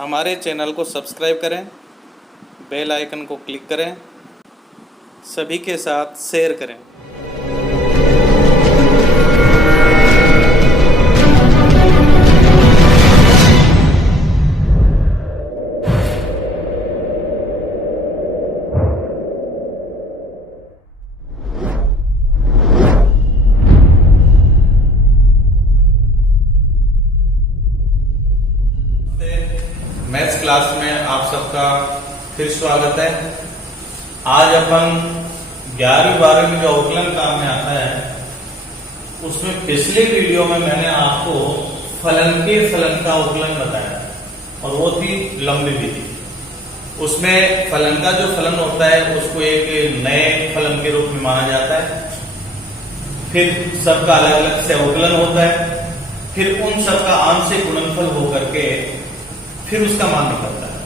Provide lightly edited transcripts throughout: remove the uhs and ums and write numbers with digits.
हमारे चैनल को सब्सक्राइब करें, बेल आइकन को क्लिक करें, सभी के साथ शेयर करें। मैथ्स क्लास में आप सबका फिर स्वागत है। आज अपन 11वीं-12वीं में जो अवकलन काम में आता है, उसमें पिछले वीडियो में मैंने आपको फलन के फलन का अवकलन बताया और वो थी लंबी विधि। उसमें फलन का जो फलन होता है उसको एक नए फलन के रूप में माना जाता है, फिर सबका अलग अलग से अवकलन होता है, फिर उन सबका आंशिक गुणनफल होकर के फिर उसका मान निकलता है।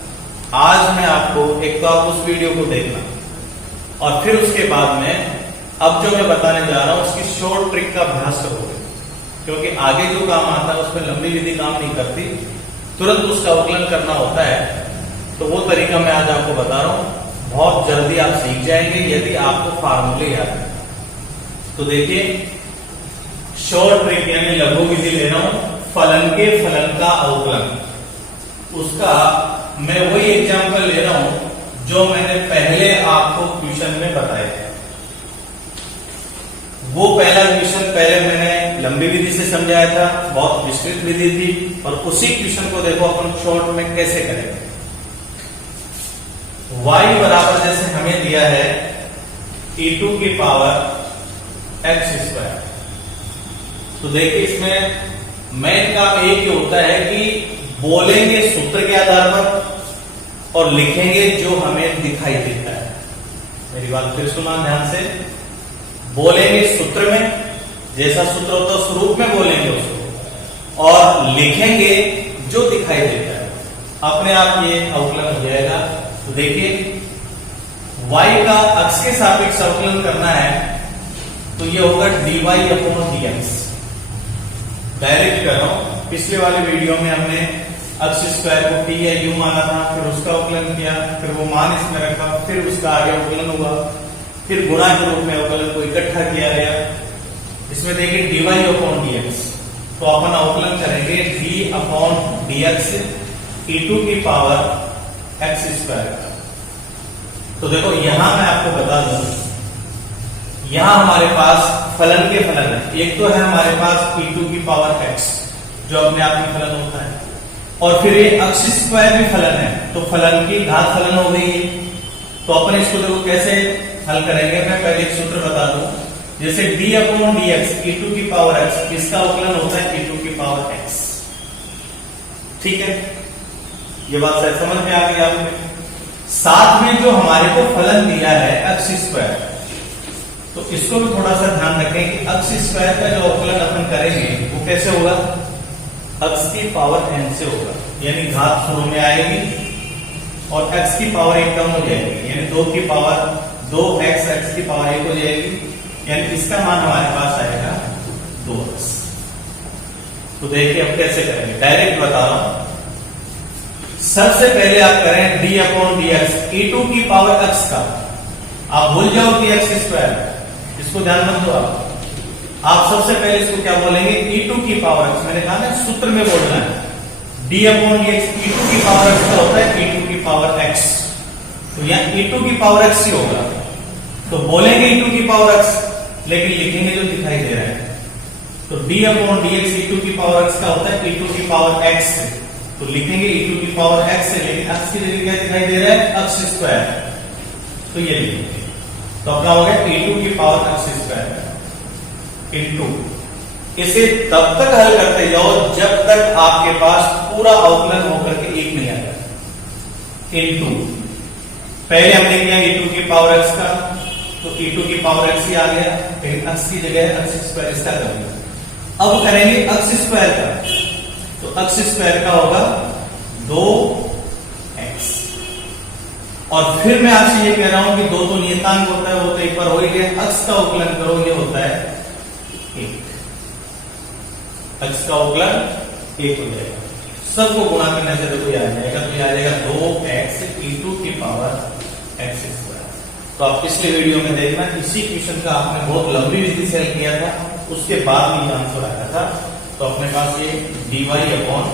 आज मैं आपको एक तो आप उस वीडियो को देखना और फिर उसके बाद में अब जो मैं बताने जा रहा हूं उसकी शॉर्ट ट्रिक का अभ्यास करोगे, क्योंकि आगे जो काम आता है उसमें लंबी विधि काम नहीं करती, तुरंत उसका अवकलन करना होता है। तो वो तरीका मैं आज आपको बता रहा हूं, बहुत जल्दी आप सीख जाएंगे यदि आपको फार्मूले याद है। तो देखिए, शॉर्ट ट्रिक यानी लघु विधि ले रहा हूं, फलन के फलन का अवकलन। उसका मैं वही एग्जांपल ले रहा हूं जो मैंने पहले आपको क्वेश्चन में बताया था। वो पहला क्वेश्चन पहले मैंने लंबी विधि से समझाया था, बहुत विस्तृत विधि थी, और उसी क्वेश्चन को देखो अपन शॉर्ट में कैसे करेंगे। y बराबर जैसे हमें दिया है e2 की पावर x²। तो देखिए, इसमें मेन काम एक ही होता है कि बोलेंगे सूत्र के आधार पर और लिखेंगे जो हमें दिखाई देता है। मेरी बात फिर सुना ध्यान से। बोलेंगे सूत्र में, जैसा सूत्र होता है उस रूप में बोलेंगे उसको, और लिखेंगे जो दिखाई देता है। अपने आप ये अवकलन हो जाएगा। तो देखिए, y का अक्ष के सापेक्ष अवकलन करना है तो ये होगा dy/dx। डायरेक्ट कर रहा हूं। पिछले वाले वीडियो में हमने अक्ष स्क्वायर को t या u माना था, फिर उसका अवकलन किया, फिर वो मान इसमें रखा, फिर उसका आगे अवकलन हुआ, फिर गुणा के रूप में अवकलन को इकट्ठा किया गया। इसमें देखिए dy/dx, तो अपन अवकलन करेंगे d/dx e2 की पावर x²। तो देखो, यहां मैं आपको बता दूं, यहां हमारे पास फलन के फलन है। एक तो है हमारे पास e2 की पावर x जो अपने आप में फलन होता है, और फिर ये अक्ष स्क्वायर भी फलन है, तो फलन की घात फलन हो गई है। तो अपन इसको देखो कैसे हल करेंगे। मैं पहले एक सूत्र बता दूं, जैसे d/dx e2 की पावर x, इसका अवकलन होता है e2 की पावर x। ठीक है, ये बात शायद समझ में आ गई आपने। साथ में जो हमारे को फलन दिया है अक्ष स्क्वायर, तो इसको भी थोड़ा सा ध्यान रखें कि अक्ष स्क्वायर का जो अवकलन अपन करेंगे वो कैसे होगा, x की पावर n से होगा, यानी घात शुरू में आएगी और x की पावर 1 कम हो जाएगी, यानी 2 की पावर 2x x की पावर 1 हो जाएगी, यानी इसका मान हमारे पास आएगा 2x। तो देखिए अब कैसे करेंगे, डायरेक्ट बता रहा हूं। सबसे पहले आप करें d/dx e2 की पावर x का। आप भूल जाओ कि x², इसको ध्यान मत दो आप सबसे पहले इसको क्या बोलेंगे, e2 की पावर x। मैंने कहा ना सूत्र में बोलना है, d/dx e2 की पावर x का होता है e2 की पावर x, तो यहां e2 की पावर x ही होगा। तो बोलेंगे e2 की पावर x, लेकिन लिखेंगे जो दिखाई दे रहा है। तो d/dx e2 की पावर x का होता है e2 की पावर x, तो लिखेंगे e2 की पावर x से, लेकिन x की जगह क्या दिखाई दे रहा है, x², तो ये लिखेंगे। तो अपना हो गया e2 की पावर x² इंटू। इसे तब तक हल करते जाओ जब तक आपके पास पूरा अवकलन होकर के 1 नहीं आता। इंटू, पहले हमने किया e2 की पावर x का, तो e2 की पावर x ही आ गया, लेकिन x की जगह x² इसका करेंगे। अब करेंगे x² का, तो x² का होगा 2x। और फिर मैं आपसे ये कह रहा हूं कि 2 तो नियतांक होता है, वो तो एक बार हो ही गया। x का अवकलन करो, ये होता है 1। x का अवकलन 1 हो जाएगा। सबको गुणा करने से देखो ये आ जाएगा, तो ये आ जाएगा 2x e2 की पावर x स्क्वायर। तो आप पिछले वीडियो में देखना, इसी क्वेश्चन का आपने बहुत लंबी विधि से हल किया था, उसके बाद में आंसर आया था। तो अपने पास ये dy अपॉन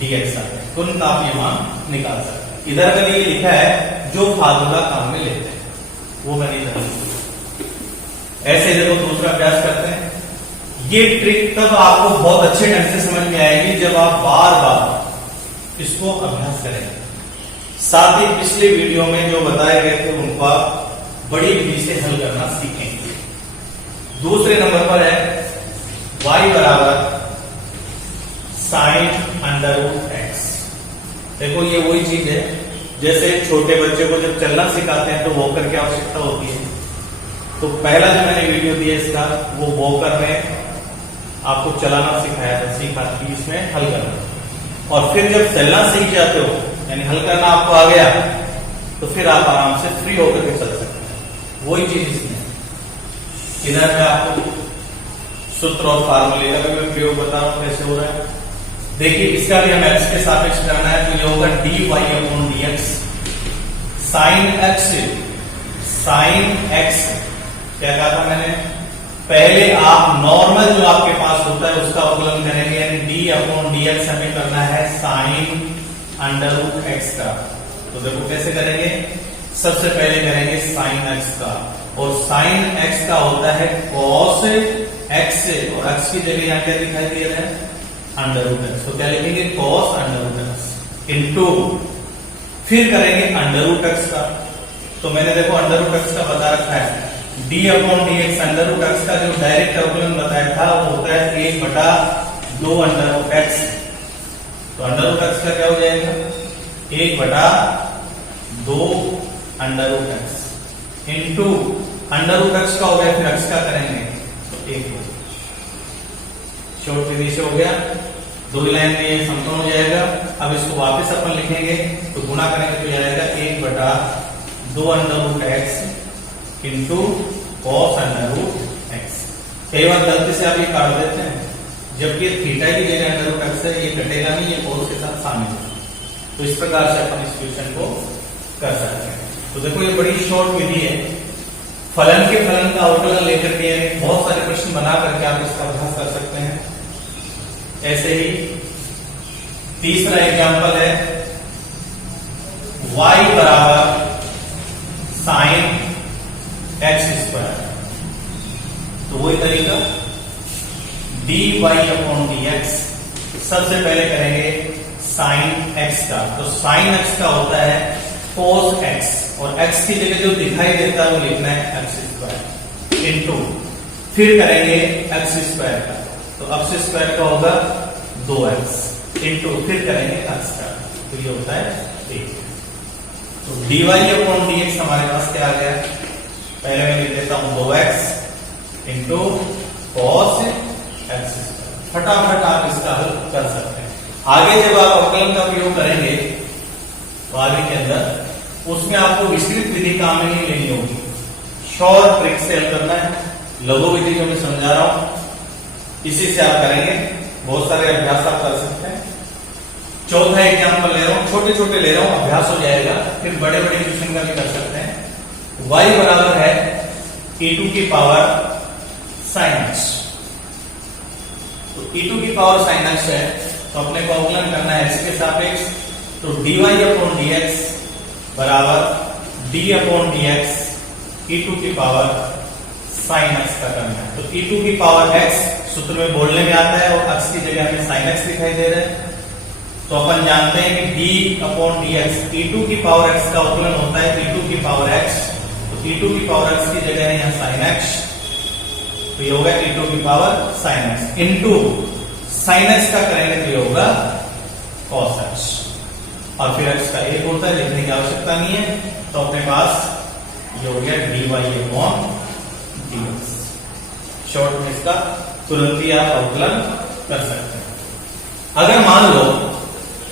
dx आ गया, तुरंत आप ये मान निकाल सकते हैं। इधर अगर ये लिखा है जो फार्मूला काम में लेते हैं वो मैं नहीं जानता। ऐसे देखो दूसरा अभ्यास करते हैं। ये ट्रिक तब आपको बहुत अच्छे ढंग से समझ में आएगी जब आप बार बार इसको अभ्यास करेंगे। साथ ही पिछले वीडियो में जो बताए गए थे उनको आप बड़ी विधि से हल करना सीखेंगे। दूसरे नंबर पर है y बराबर साइन अंडर रूट एक्स। देखो ये वही चीज है जैसे छोटे बच्चे को जब चलना सिखाते हैं तो वॉकर की आवश्यकता होती है। तो पहला जो मैंने वीडियो दिया इसका, वो वॉकर में आपको चलाना सिखाया था, सीखा कि इसमें हल करना। और फिर जब चलना सीख जाते हो, यानी हल करना आपको आ गया, तो फिर आप आराम से फ्री होकर के चल सकते हैं। वही चीज इसमें इधर मैं आपको सूत्र और फार्मूले का भी प्रयोग बता रहा हूं कैसे हो रहा है। देखिए इसका भी हम x के सापेक्ष करना है, तो ये होगा dy upon dx sine x। क्या कहा था मैंने, पहले आप नॉर्मल जो आपके पास होता है उसका अवकलन करेंगे, यानी d अपॉन dx हमें करना है साइन अंडर रूट x का। तो देखो कैसे करेंगे, सबसे पहले करेंगे साइन x का, और साइन x का होता है cos x, और x की जगह यहाँ क्या दिखाई दे रहा है, अंडर रूट एक्स। तो क्या लिखेंगे, cos under root x into, फिर करेंगे अंडर रूट एक्स का। तो मैंने देखो अंडर रूट एक्स का बता रखा है, d upon dx under root x का जो डायरेक्ट अवकलन बताया था वो होता है 1/2 अंडर रूट एक्स। तो अंडर रूट एक्स का क्या हो जाएगा, 1/2 under root x into under root x का हो गया, फिर एक्स का करेंगे तो 1 हो, शॉर्ट विधि से हो गया। दो लाइन में ये समकोण हो जाएगा। अब इसको वापस अपन लिखेंगे तो गुणा करेंगे तो ये आएगा 1/2 under root x into cos under root x. कई बार गलती से आप ये काट देते हैं, जबकि थीटा की जगह अंडर रूट एक्स है, ये कटेगा नहीं, ये कॉस के साथ शामिल है। तो इस प्रकार से अपन इस क्वेश्चन को कर सकते हैं। तो देखो ये बड़ी शॉर्ट विधि है, फलन के फलन का अवकलन लेकर के बहुत सारे प्रश्न बना करके आप इसका अभ्यास कर सकते हैं। ऐसे ही तीसरा एग्जांपल है y बराबर साइन एक्स स्क्वायर। तो वही तरीका dy अपॉन dx, सबसे पहले करेंगे साइन x का। तो साइन x का होता है cos x, और x की जगह जो दिखाई देता है वो लिखना है एक्स स्क्वायर इंटू, फिर करेंगे एक्स स्क्वायर का, तो एक्स स्क्वायर का होगा 2x इंटू, फिर करेंगे एक्स का, तो ये होता है 1। तो dy अपॉन dx हमारे पास क्या आ गया, पहले मैं लिख देता हूं 2x into cos x square. फटाफट आप इसका हल कर सकते हैं। आगे जब आप अवकलन का प्रयोग करेंगे तो आगे के अंदर उसमें आपको विस्तृत विधि काम में नहीं लेनी होगी, शॉर्ट ट्रिक से हल करना है। लघु विधि जो मैं समझा रहा हूं इसी से आप करेंगे, बहुत सारे अभ्यास आप कर सकते हैं। चौथा एग्जांपल ले रहा हूं, छोटे छोटे ले रहा हूं, अभ्यास हो जाएगा, फिर बड़े बड़े क्वेश्चन का भी कर सकते हैं। y बराबर है e2 की पावर sin x। तो e2 की पावर sin x है, तो अपने को अवकलन करना है x के सापेक्ष। तो dy अपॉन dx बराबर d अपॉन dx e2 की पावर sin x का करना है। तो e2 की पावर x सूत्र में बोलने में आता है, और x की जगह हमें sin x दिखाई दे रहा है। तो अपन जानते हैं कि d अपॉन dx e2 की पावर x का अवकलन होता है e2 की पावर x। तो e2 की पावर x की जगह है यहाँ sin x, तो ये होगा e2 की power sin x into sin x का करेंगे तो ये होगा cos x, और फिर x का 1 होता है, लिखने की आवश्यकता नहीं है। तो अपने पास ये हो गया dy अपॉन dx। शॉर्ट में इसका तुरंत ही आप अवकलन कर सकते हैं। अगर मान लो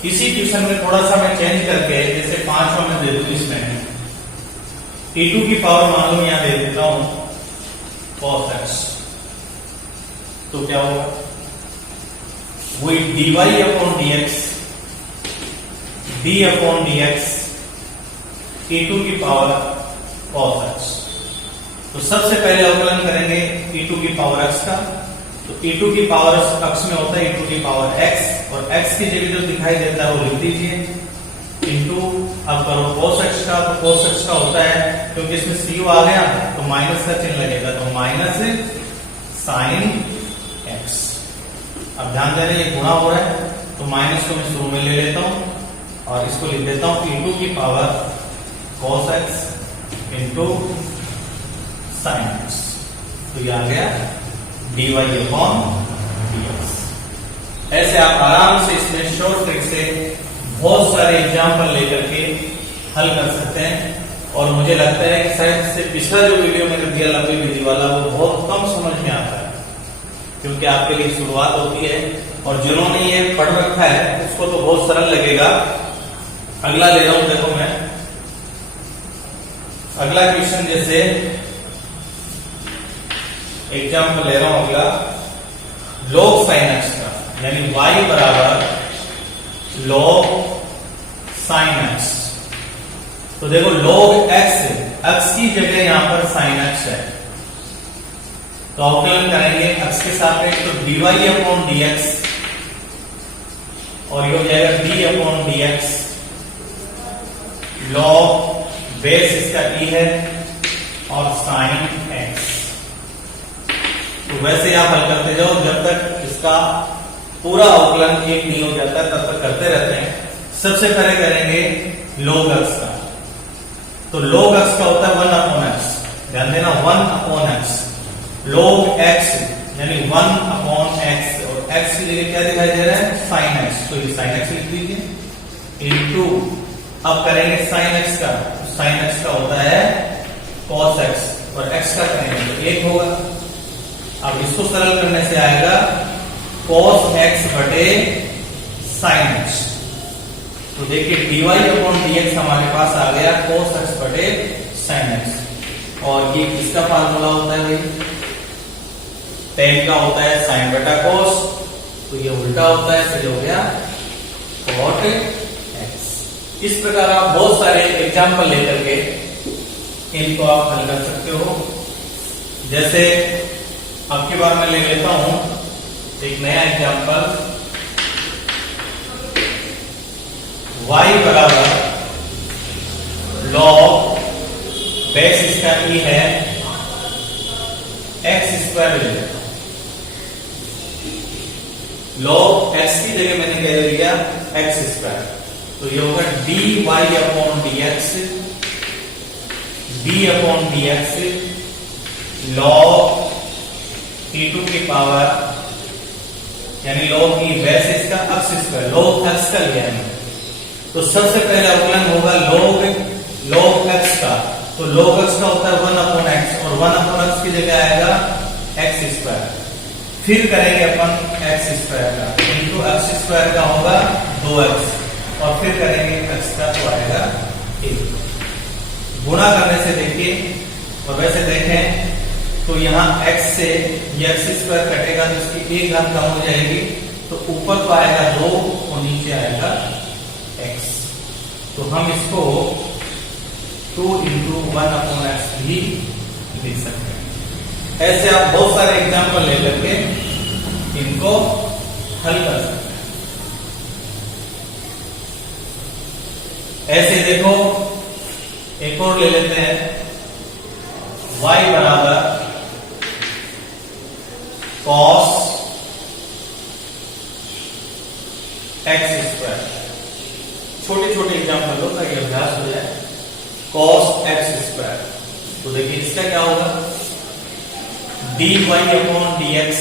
इसी क्वेश्चन में थोड़ा सा मैं चेंज करके, जैसे 5वां में दे दूं, इसमें e2 की पावर मान लो यहां दे देता हूं cos x, तो क्या होगा, वही dy upon dx D upon D x e2 की पावर cos x। तो सबसे पहले अवकलन करेंगे e2 की पावर x का। तो e2 की पावर x में होता है e2 की पावर x, और x की जगह जो दिखाई देता है वो लिख दीजिए इंटू, अब करो cos x का। तो cos x का होता है, क्योंकि इसमें cu आ गया तो माइनस का चिन्ह लगेगा, तो माइनस साइन x। अब ध्यान देना ये गुणा हो रहा है, तो माइनस को मैं शुरू में ले लेता हूं और इसको लिख देता हूं e2 की power cos x into sine x। तो ये आ गया dy अपॉन dx। ऐसे आप आराम से इसमें शॉर्ट ट्रिक से बहुत सारे एग्जाम्पल लेकर के हल कर सकते हैं। और मुझे लगता है कि शायद से पिछला जो वीडियो मैंने दिया लंबी विधि वाला, वो बहुत कम समझ में आता है, क्योंकि आपके लिए शुरुआत होती है, और जिन्होंने ये पढ़ रखा है उसको तो बहुत सरल लगेगा। अगला ले रहा हूं, देखो मैं अगला क्वेश्चन, जैसे एग्जाम्पल ले रहा हूं अगला, log sin x का, यानी y बराबर log sin x। तो देखो log x की जगह यहां पर sin x है, तो अवकलन करेंगे x के सापेक्ष, तो dy अपॉन dx, और ये हो जाएगा d upon dx log base इसका e है और sin x। तो वैसे आप हल करते जाओ जब तक इसका पूरा अवकलन एक नहीं हो जाता, तब तक करते रहते हैं। सबसे पहले करेंगे log x का। तो log x का होता है 1 अपॉन x, ध्यान देना 1 अपॉन x। log x यानी 1 अपॉन x, और x की जगह क्या दिखाई दे रहा है sin x, तो ये sin x लिख दीजिए इनटू, अब करेंगे sin x का। तो sin x का होता है cos x, और x का करेंगे तो 1 होगा। अब इसको सरल करने से आएगा cos x बटे sin x। तो देखिए dy अपॉन dx हमारे पास आ गया cos x बटे sin x, और ये किसका फार्मूला होता है भाई, tan का होता है sin बटा cos, तो ये उल्टा होता है, तो ये हो गया cot x। इस प्रकार आप बहुत सारे एग्जाम्पल लेकर के इनको आप हल कर सकते हो। जैसे अब की बार मैं ले लेता हूं एक नया एग्जाम्पल, y बराबर log बेस इसका e है x स्क्वायर ले लेता हूं। log x की जगह मैंने कह दिया x स्क्वायर, तो ये होगा dy upon dx, d upon dx log e2 की पावर, यानी log e बेस इसका x स्क्वायर, log x का लिया है। तो सबसे पहले अवकलन होगा log x का। तो log x का होता है 1 अपॉन x, और 1 अपॉन x की जगह आएगा x स्क्वायर। फिर करेंगे अपन x स्क्वायर का, इनटू x स्क्वायर का होगा 2x, और फिर करेंगे x का, तो आएगा 1। गुणा करने से देखिए, और वैसे देखें तो यहाँ x से ये x स्क्वायर कटेगा, तो इसकी एक घात कम हो जाएगी, तो ऊपर तो आएगा 2 और नीचे आएगा x। तो हम इसको 2 इंटू 1 अपॉन x भी लिख सकते हैं। ऐसे आप बहुत सारे एग्जाम्पल लेकर के इनको हल कर सकते हैं। ऐसे देखो एक और ले लेते हैं, y बराबर cos x स्क्वायर। छोटे छोटे एग्जाम्पल लो ताकि अभ्यास हो जाए। cos x स्क्वायर, तो देखिए इसका क्या होगा dy upon dx,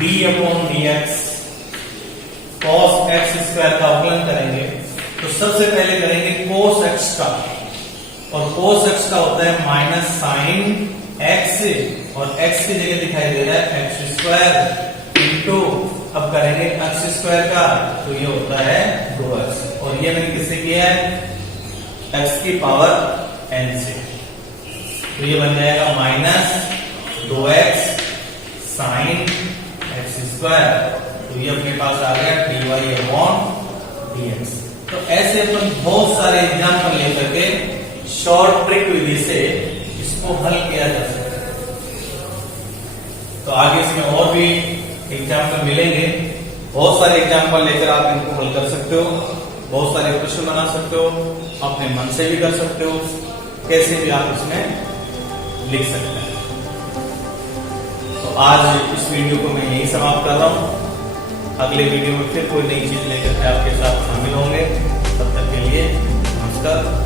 d upon dx cos x square का अवकलन करेंगे। तो सबसे पहले करेंगे cos x का, और cos x का होता है माइनस साइन x, और x की जगह दिखाई दे रहा है x स्क्वायर इंटू, अब करेंगे x स्क्वायर का, तो ये होता है 2x, और ये मैंने किससे किया है x की पावर n से, तो ये बन जाएगा minus 2x sign x square. तो ये अपने पास आ गया dy अपॉन dx। तो ऐसे अपन बहुत सारे एग्जाम्पल लेकर के शॉर्ट ट्रिक विधि से इसको हल किया जा सकता है। तो आगे इसमें और भी एग्जाम्पल मिलेंगे, बहुत सारे एग्जाम्पल लेकर आप इनको हल कर सकते हो, बहुत सारे प्रश्न बना सकते हो, अपने मन से भी कर सकते हो, कैसे भी आप इसमें लिख सकते हैं। तो आज इस वीडियो को मैं यही समाप्त कर रहा हूं। अगले वीडियो में फिर कोई नई चीज लेकर के आपके साथ शामिल होंगे। तब तक के लिए नमस्कार।